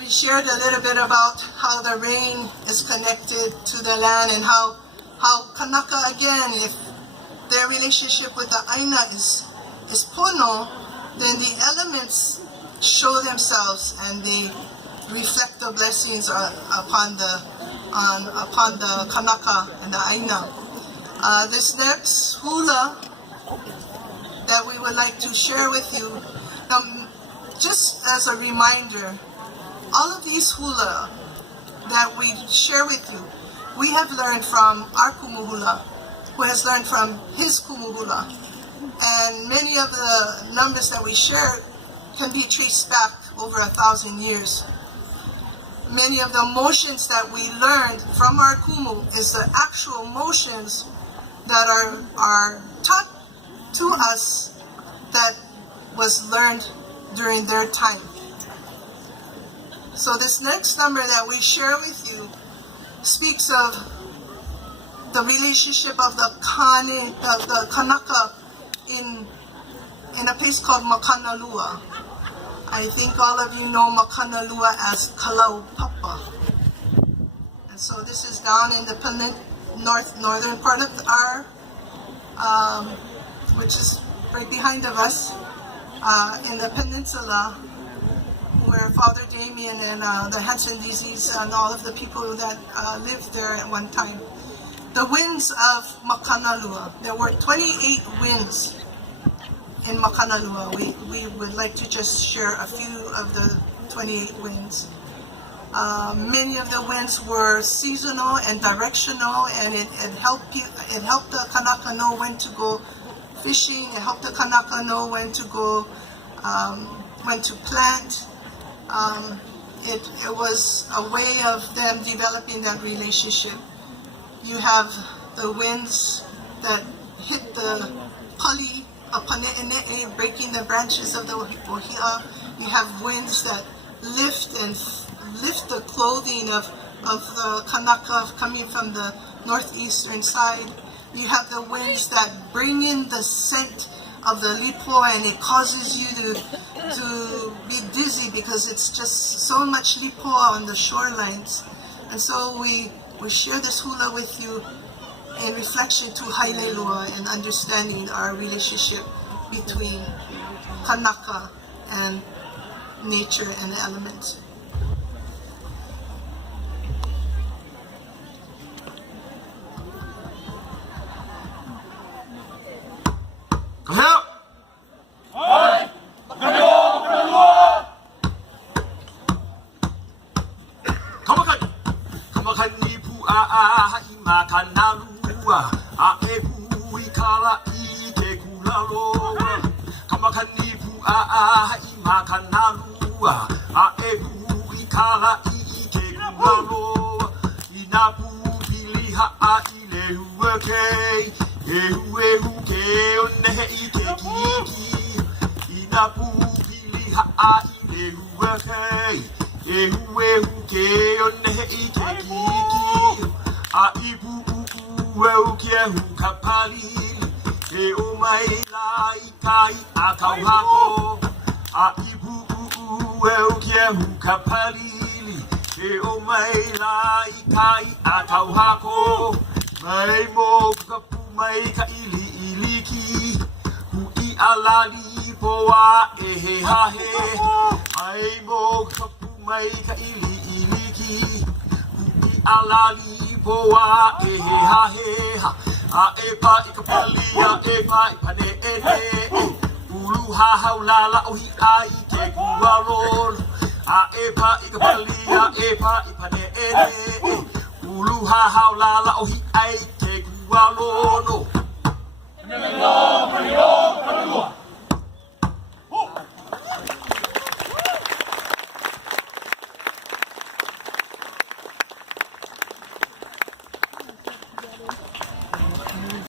we shared a little bit about how the rain is connected to the land and how Kanaka, again, if their relationship with the Aina is pono, then the elements show themselves and they reflect the blessings upon the Kanaka and the Aina. This next hula that we would like to share with you, just as a reminder, all of these hula that we share with you, we have learned from our kumuhula, who has learned from his kumuhula. And many of the numbers that we share can be traced back over 1,000 years. Many of the motions that we learned from our kumu is the actual motions that are taught to us that was learned during their time. So this next number that we share with you speaks of the relationship of the Kanaka in a place called Makanalua. I think all of you know Makanalua as Halau Papa. And so this is down in the northern part of our, which is right behind of us, in the peninsula, where Father Damien and the Hansen disease and all of the people that lived there at one time. The winds of Makanalua, there were 28 winds in Makanalua. We would like to just share a few of the 28 winds. Many of the winds were seasonal and directional, and it helped the Kanaka know when to go fishing. It helped the Kanaka know when to go, when to plant. It was a way of them developing that relationship. You have the winds that hit the pali, breaking the branches of the ohia. You have winds that lift the clothing of the Kanaka coming from the northeastern side. You have the winds that bring in the scent of the lipo, and it causes you to be dizzy because it's just so much lipo on the shorelines. And so we share this hula with you in reflection to Hailelua and understanding our relationship between Kanaka and nature and the elements. Makanalua, a epu ikala I te kulaloa. Kamakanipu a makanalua, a epu ikala I te kulaloa. Inapu piliha a ilehu kei, ehu ke onehe I te kiki. Inapu piliha a ilehu kei, ehu ke onehe I te kiki. A ipu weu kia hu kapalili, e o mai lai kai a kauhako. A ipu weu kia hu kapalili, e o mai lai kai a kauhako. Mai mo kapu mai ka iliki, hu I alali poa e he hahe. Mai mo kapu mai ka iliki, hu I alali poa e he ha he ha. A e pa I ka pali, a e pa I pane e ne e. Ulu ha haula la ohi ai te kuarolo. A e pa I ka pali, a e pa I pane e ne e. Ulu ha haula la ohi ai te kuarolo.